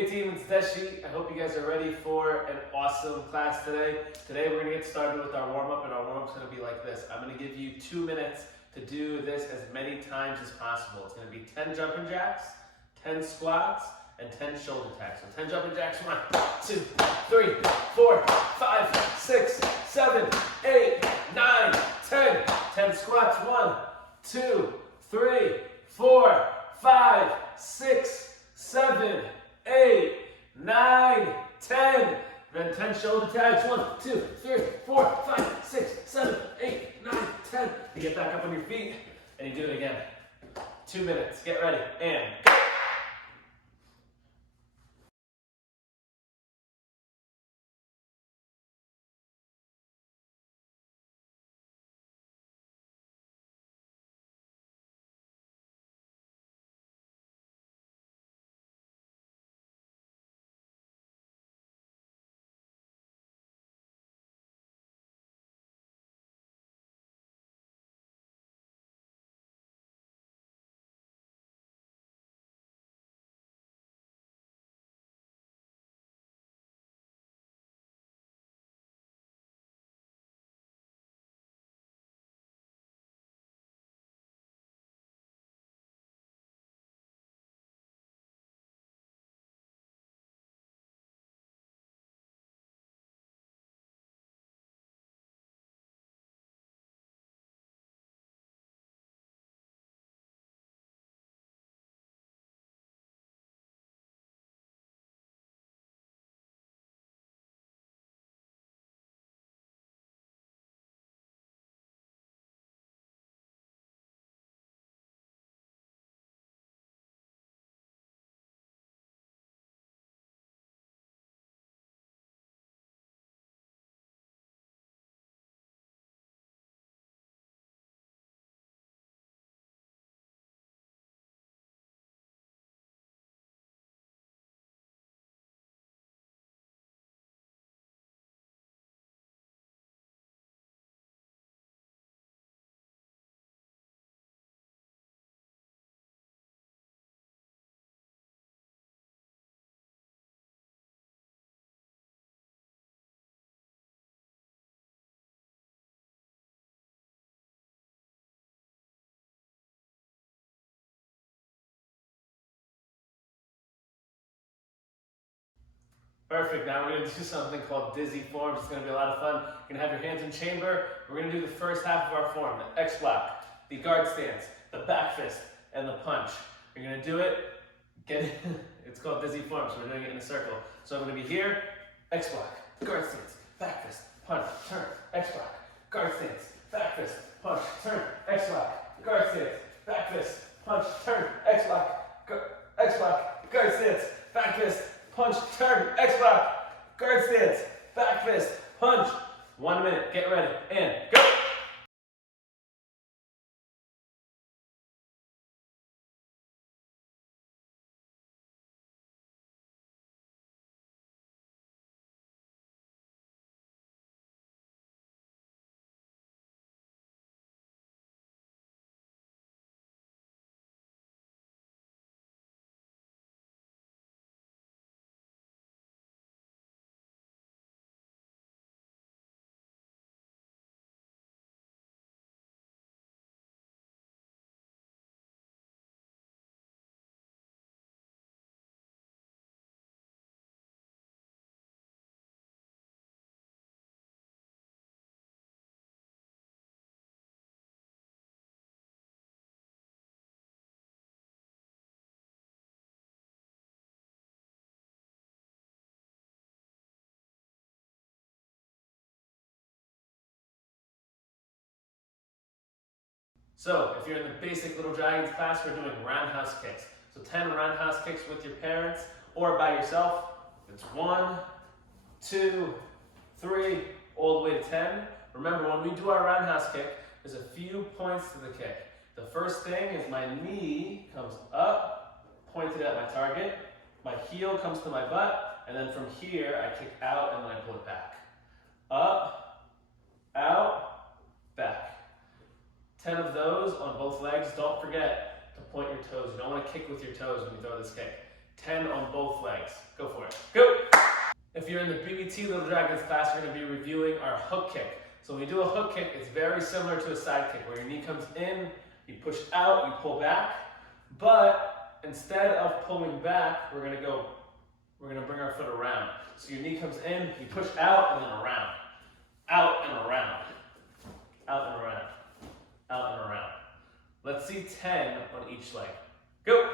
Hey team, it's Deshi. I hope you guys are ready for an awesome class today. Today we're going to get started with our warm-up, and our warm-up is going to be like this. I'm going to give you 2 minutes to do this as many times as possible. It's going to be 10 jumping jacks, 10 squats, and 10 shoulder taps. So 10 jumping jacks, 1, 2, 3, 4, 5, 6, 7, 8, 9, 10. 10 squats, 1, 2, 3, 4, 5, 6, 7, 8, 9, 10. Then 10 shoulder taps. 1, 2, 3, 4, 5, 6, 7, 8, 9, 10. You get back up on your feet and you do it again. 2 minutes. Get ready and go. Perfect. Now we're going to do something called dizzy forms. It's going to be a lot of fun. You're going to have your hands in chamber. We're going to do the first half of our form, the X block, the guard stance, the back fist, and the punch. You're going to do it. It's called dizzy forms. So we're doing it in a circle. So I'm going to be here, X block, guard stance, back fist, punch, turn, X block, guard stance, back fist, punch, turn, X block, guard stance, back fist, punch, turn, X block, guard stance, back fist, punch, turn, X block, guard stance, back fist, punch. 1 minute, get ready, and go! So, if you're in the basic Little Dragons class, we're doing roundhouse kicks. So 10 roundhouse kicks with your parents or by yourself. It's 1, 2, 3, all the way to 10. Remember, when we do our roundhouse kick, there's a few points to the kick. The first thing is my knee comes up, pointed at my target. My heel comes to my butt, and then from here, I kick out and then I pull it back. Up, out, back. 10 of those on both legs. Don't forget to point your toes. You don't want to kick with your toes when you throw this kick. 10 on both legs. you're in the BBT Little Dragons class, we're going to be reviewing our hook kick. So when you do a hook kick, it's very similar to a side kick, where your knee comes in, you push out, you pull back. But instead of pulling back, we're going to bring our foot around. So your knee comes in, you push out, and then around. Out and around. Out and around. Out and around. Let's see 10 on each leg. Go!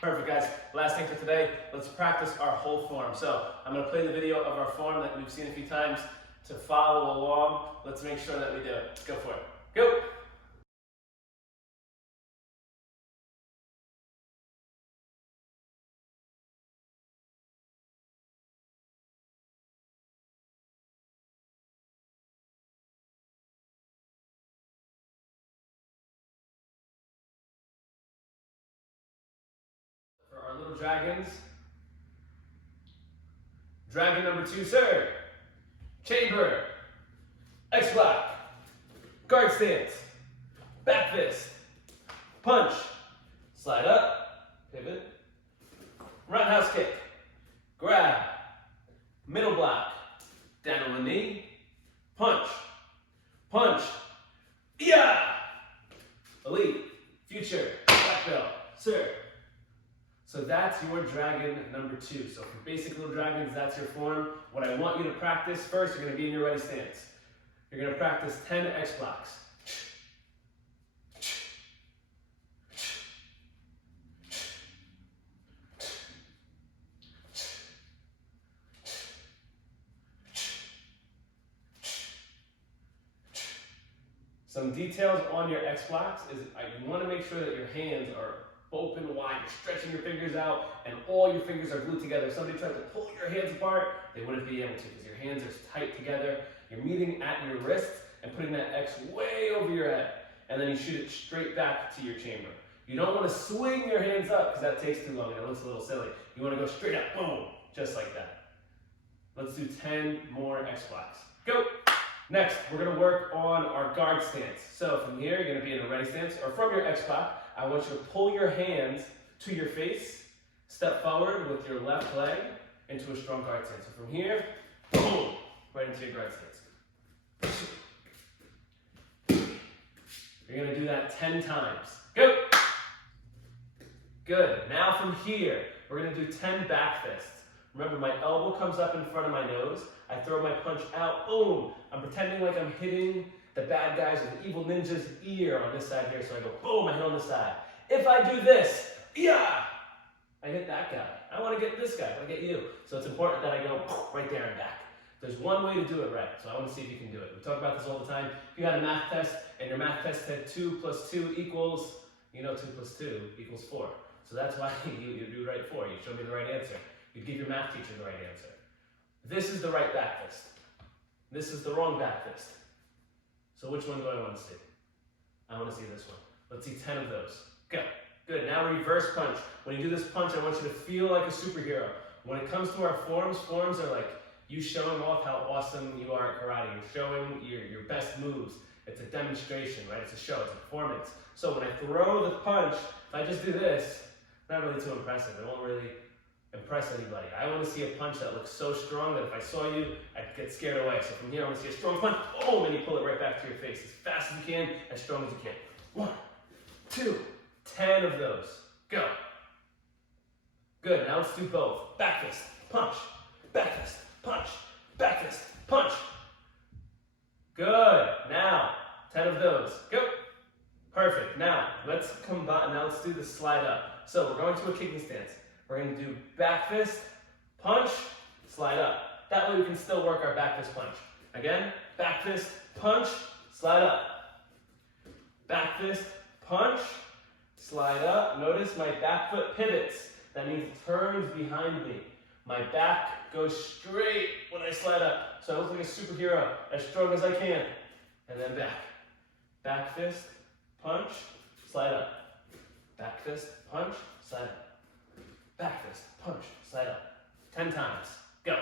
Perfect, guys. Last thing for today, let's practice our whole form. So I'm going to play the video of our form that we've seen a few times to follow along. Let's make sure that we do it. Go for it. Go! For our little dragons, dragon number 2, sir. Chamber, X-block, guard stance, back fist, punch, slide up, pivot, roundhouse kick, grab, middle block, down on the knee, punch, punch, yeah! Elite, future, black belt, sir. So that's your dragon number 2. So for basic little dragons, that's your form. What I want you to practice first, you're going to be in your ready stance. You're going to practice 10 X blocks. Some details on your X blocks is you want to make sure that your hands are open wide, you're stretching your fingers out, and all your fingers are glued together. If somebody tried to pull your hands apart, they wouldn't be able to, because your hands are tight together. You're meeting at your wrists and putting that X way over your head, and then you shoot it straight back to your chamber. You don't want to swing your hands up, because that takes too long and it looks a little silly. You want to go straight up, boom, just like that. Let's do 10 more X blocks. Go! Next, we're going to work on our guard stance. So from here, you're going to be in a ready stance, or from your X block, I want you to pull your hands to your face, step forward with your left leg into a strong guard stance. So from here, boom, right into your guard stance. You're going to do that 10 times. Go! Good. Now from here, we're going to do 10 back fists. Remember, my elbow comes up in front of my nose. I throw my punch out, boom. I'm pretending like I'm hitting the bad guys or the evil ninja's ear on this side here. So I go, boom, I hit on this side. If I do this, yeah, I hit that guy. I want to get this guy, I want to get you. So it's important that I go right there and back. There's one way to do it right, so I want to see if you can do it. We talk about this all the time. If you had a math test and your math test had 2 + 2 equals, you know 2 + 2 = 4. So that's why you do right 4. You show me the right answer. You give your math teacher the right answer. This is the right back fist. This is the wrong back fist. So which one do I want to see? I want to see this one. Let's see 10 of those. Go. Good. Now reverse punch. When you do this punch, I want you to feel like a superhero. When it comes to our forms, forms are like you showing off how awesome you are at karate. You're showing your best moves. It's a demonstration, right? It's a show. It's a performance. So when I throw the punch, if I just do this, not really too impressive. It won't really impress anybody. I want to see a punch that looks so strong that if I saw you, I'd get scared away. So from here, I want to see a strong punch, boom, and you pull it right back to your face as fast as you can, as strong as you can. 1, 2, 10 of those. Go. Good. Now let's do both. Back fist, punch, back fist, punch, back fist, punch. Good. Now 10 of those. Go. Perfect. Now let's combine. Now let's do the slide up. So we're going to a kicking stance. We're going to do back fist, punch, slide up. That way we can still work our back fist punch. Again, back fist, punch, slide up. Back fist, punch, slide up. Notice my back foot pivots. That means it turns behind me. My back goes straight when I slide up. So I look like a superhero, as strong as I can. And then back. Back fist, punch, slide up. Back fist, punch, slide up. Back fist, punch, slide up. 10 times. Go.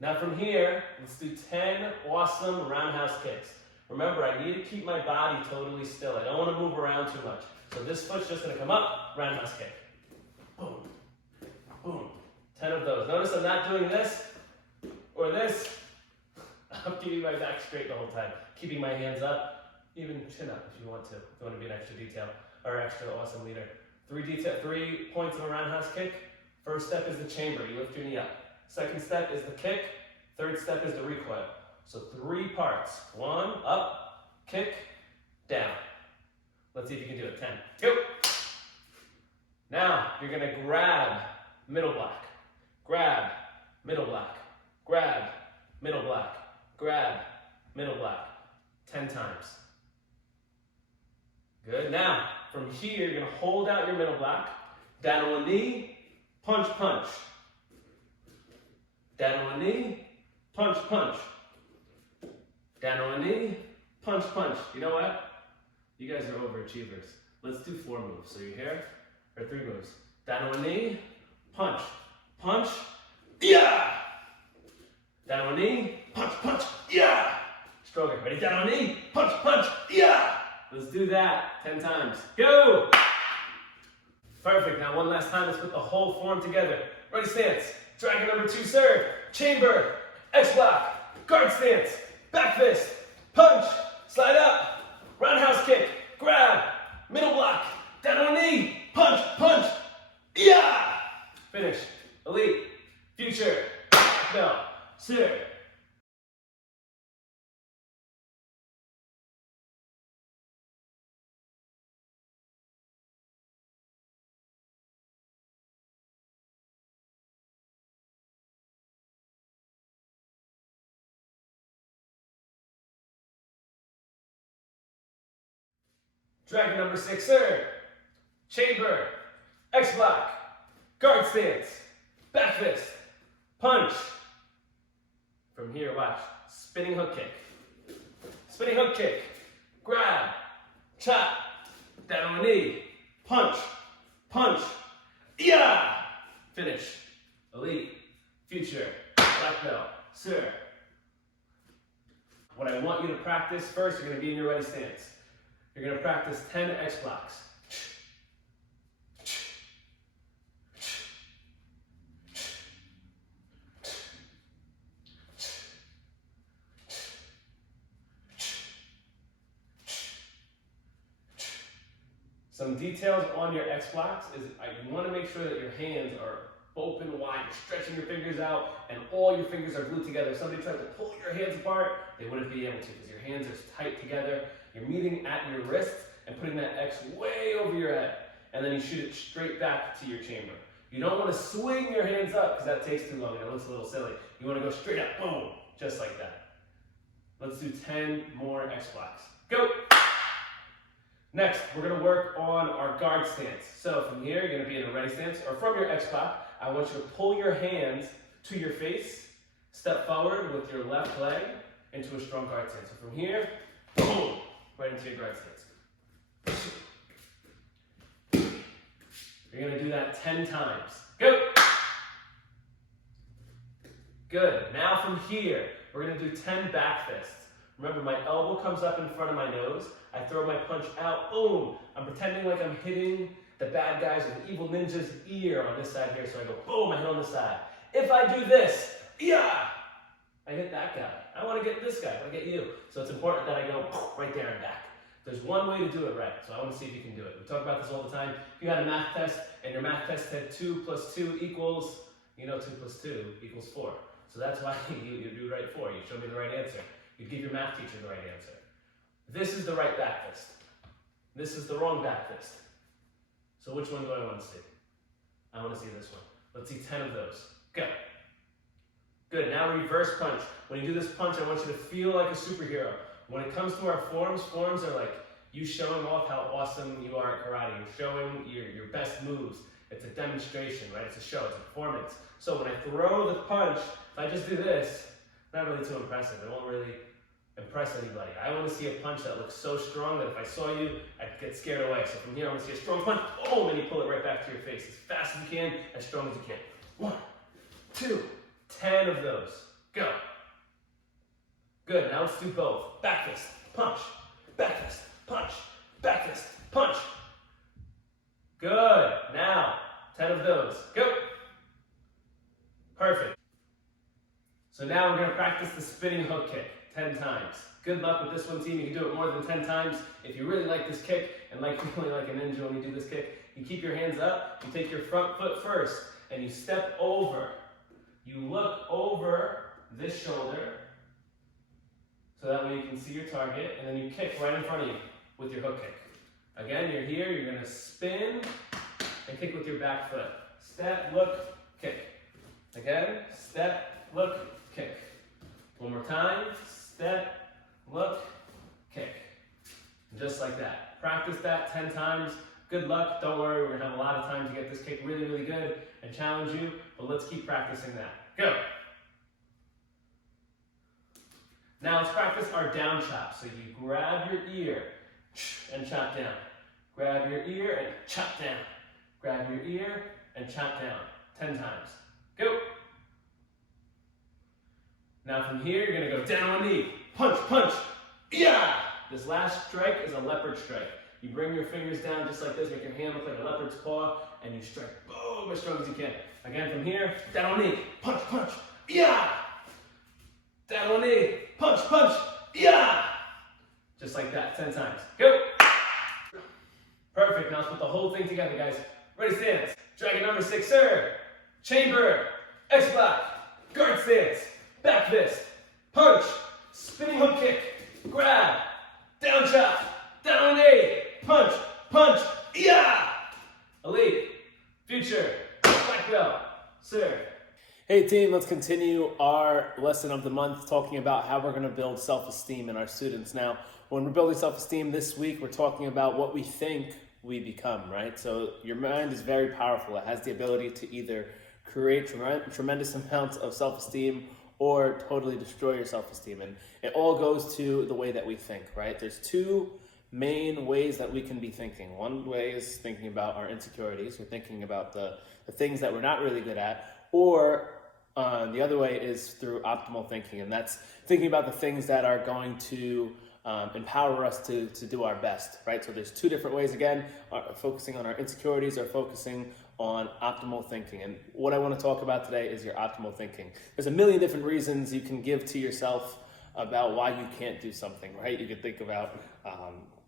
Now from here, let's do 10 awesome roundhouse kicks. Remember, I need to keep my body totally still. I don't want to move around too much. So this foot's just going to come up, roundhouse kick. Boom. Boom. 10 of those. Notice I'm not doing this or this. I'm keeping my back straight the whole time. Keeping my hands up, even chin up if you want to. If you want to be an extra detail or extra awesome leader. 3 points of a roundhouse kick. First step is the chamber. You lift your knee up. Second step is the kick. Third step is the recoil. So 3 parts. 1, up, kick, down. Let's see if you can do it. 10. Go. Now you're going to grab middle block. Grab middle block. Grab middle block. Grab middle block. 10 times. Good. Now, from here, you're going to hold out your middle block. Down on one knee, punch, punch. Down on one knee, punch, punch. Down on one knee, punch, punch. You know what? You guys are overachievers. Let's do 4 moves. So you're here, or 3 moves. Down on one knee, punch, punch, yeah! Down on one knee, punch, punch, yeah! Stronger. Ready? Down on one knee, punch, punch, yeah! Let's do that 10 times. Go! Perfect. Now one last time, let's put the whole form together. Ready, stance. Dragon number 2, serve. Chamber. X-block. Guard stance. Back fist. Punch. Slide up. Roundhouse kick. Grab. Middle block. Down on a knee. Punch. Punch. Yeah! Finish. Elite. Future. No. Serve. Dragon number 6, serve. Chamber. X-block. Guard stance. Back fist. Punch. From here, watch. Spinning hook kick. Spinning hook kick. Grab. Chop. Down on a knee. Punch. Punch. Yeah! Finish. Elite. Future. Black belt. Sir. What I want you to practice first, you're going to be in your ready stance. You're going to practice 10 X-blocks. Some details on your X-blocks is you want to make sure that your hands are open wide, you're stretching your fingers out, and all your fingers are glued together. If somebody tried to pull your hands apart, they wouldn't be able to because your hands are tight together. You're meeting at your wrist and putting that X way over your head, and then you shoot it straight back to your chamber. You don't want to swing your hands up because that takes too long and it looks a little silly. You want to go straight up, boom, just like that. Let's do 10 more X-blocks. Go! Next, we're going to work on our guard stance. So from here, you're going to be in a ready stance, or from your X-block, I want you to pull your hands to your face, step forward with your left leg into a strong guard stance. So from here, boom, right into your guard stance. You're going to do that 10 times. Go! Good. Now from here, we're going to do 10 back fists. Remember, my elbow comes up in front of my nose. I throw my punch out. Boom! I'm pretending like I'm hitting the bad guys with Evil Ninja's ear on this side here. So I go, boom, I hit on this side. If I do this, yeah, I hit that guy. I want to get this guy. I want to get you. So it's important that I go right there and back. There's one way to do it right. So I want to see if you can do it. We talk about this all the time. If you had a math test and your math test had 2 + 2 equals, 2 + 2 = 4. So that's why you do right 4. You show me the right answer. You give your math teacher the right answer. This is the right back fist. This is the wrong back fist. So which one do I want to see? I want to see this one. Let's see 10 of those. Go. Good. Now reverse punch. When you do this punch, I want you to feel like a superhero. When it comes to our forms are like you showing off how awesome you are at karate. You're showing your best moves. It's a demonstration, right? It's a show. It's a performance. So when I throw the punch, if I just do this, not really too impressive. It won't really impress anybody. I want to see a punch that looks so strong that if I saw you, I'd get scared away. So from here, I want to see a strong punch, boom, and you pull it right back to your face as fast as you can, as strong as you can. 1, 2, 10 of those. Go. Good. Now let's do both. Back fist, punch, back fist, punch, back fist, punch. Good. Now, 10 of those. Go. So now we're going to practice the spinning hook kick 10 times. Good luck with this one, team. You can do it more than 10 times. If you really like this kick and like feeling like a ninja when you do this kick, you keep your hands up, you take your front foot first, and you step over. You look over this shoulder, so that way you can see your target, and then you kick right in front of you with your hook kick. Again, you're here, you're going to spin and kick with your back foot. Step, look, kick. Again, step, look, kick. One more time, step, look, kick. Just like that. Practice that 10 times. Good luck. Don't worry, we're going to have a lot of time to get this kick really, really good and challenge you, but let's keep practicing that. Go. Now let's practice our down chop. So you grab your ear and chop down. Grab your ear and chop down. Grab your ear and chop down. 10 times. Go. Now from here, you're going to go down on one knee. Punch, punch. Yeah! This last strike is a leopard strike. You bring your fingers down just like this, make your hand look like a leopard's paw, and you strike boom as strong as you can. Again, from here, down on knee. Punch, punch. Yeah! Down on knee. Punch, punch. Yeah! Just like that, 10 times. Go! Perfect. Now let's put the whole thing together, guys. Ready, stance. Dragon number 6, sir. Chamber. X-block. Guard stance. Back fist. Punch. Spinning hook kick. Grab. Down chop. Down on knee. Punch. Punch. Yeah! Elite. Future. Black belt. Sir. Hey team, let's continue our lesson of the month talking about how we're going to build self-esteem in our students. Now, when we're building self-esteem this week, we're talking about what we think we become, right? So your mind is very powerful. It has the ability to either create tremendous amounts of self-esteem or totally destroy your self-esteem. And it all goes to the way that we think, right? There's two main ways that we can be thinking. One way is thinking about our insecurities. We're thinking about the things that we're not really good at, or the other way is through optimal thinking, and that's thinking about the things that are going to empower us to do our best, right? So there's two different ways, again, focusing on our insecurities or focusing on optimal thinking. And what I want to talk about today is your optimal thinking. There's a million different reasons you can give to yourself about why you can't do something, right? You could think about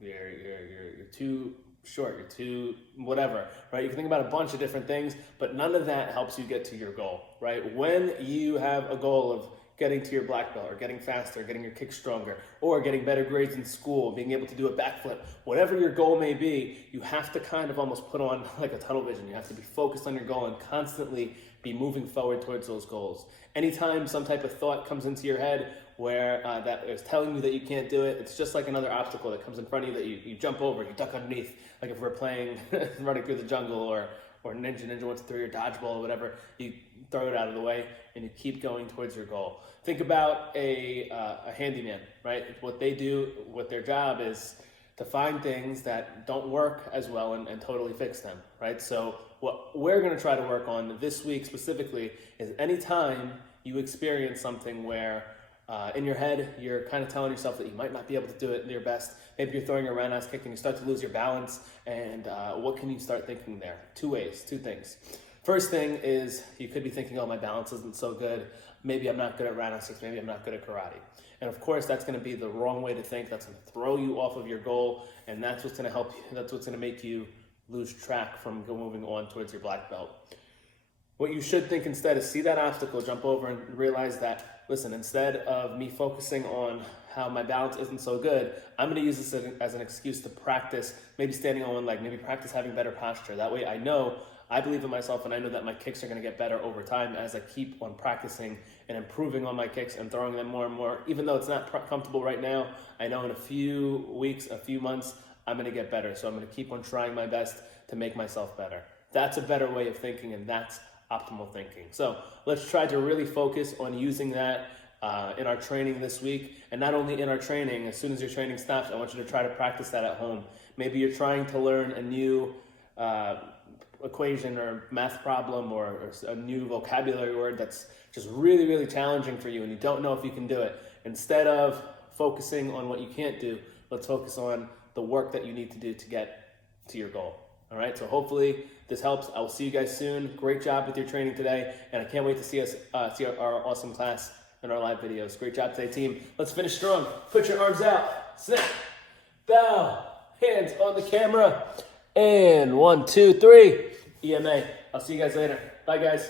you're too short, you're too whatever, right? You can think about a bunch of different things, but none of that helps you get to your goal, right? When you have a goal of getting to your black belt or getting faster, getting your kick stronger, or getting better grades in school, being able to do a backflip, whatever your goal may be, you have to kind of almost put on like a tunnel vision. You have to be focused on your goal and constantly be moving forward towards those goals. Anytime some type of thought comes into your head where that is telling you that you can't do it, it's just like another obstacle that comes in front of you that you jump over, you duck underneath. Like if we're playing running through the jungle or Ninja wants to throw your dodgeball or whatever, you throw it out of the way and you keep going towards your goal. Think about a handyman, right? What they do, what their job is to find things that don't work as well and totally fix them, right? So what we're going to try to work on this week specifically is anytime you experience something where in your head, you're kind of telling yourself that you might not be able to do it your best. Maybe you're throwing a roundhouse kick and you start to lose your balance. And what can you start thinking there? Two things. First thing is you could be thinking, oh, my balance isn't so good. Maybe I'm not good at roundhouse kicks. Maybe I'm not good at karate. And of course, that's going to be the wrong way to think. That's going to throw you off of your goal. And that's what's going to help you. That's what's going to make you lose track from moving on towards your black belt. What you should think instead is see that obstacle, jump over and realize that, listen, instead of me focusing on how my balance isn't so good, I'm going to use this as an excuse to practice, maybe standing on one leg, maybe practice having better posture. That way I believe in myself and I know that my kicks are going to get better over time as I keep on practicing and improving on my kicks and throwing them more and more. Even though it's not comfortable right now, I know in a few weeks, a few months, I'm going to get better. So I'm going to keep on trying my best to make myself better. That's a better way of thinking, and that's optimal thinking. So let's try to really focus on using that in our training this week. And not only in our training, as soon as your training stops, I want you to try to practice that at home. Maybe you're trying to learn a new equation or math problem or a new vocabulary word that's just really, really challenging for you and you don't know if you can do it. Instead of focusing on what you can't do, let's focus on the work that you need to do to get to your goal. All right, so hopefully this helps. I will see you guys soon. Great job with your training today, and I can't wait to see our awesome class in our live videos. Great job today, team. Let's finish strong. Put your arms out. Snap. Bow. Hands on the camera. And 1, 2, 3. EMA. I'll see you guys later. Bye, guys.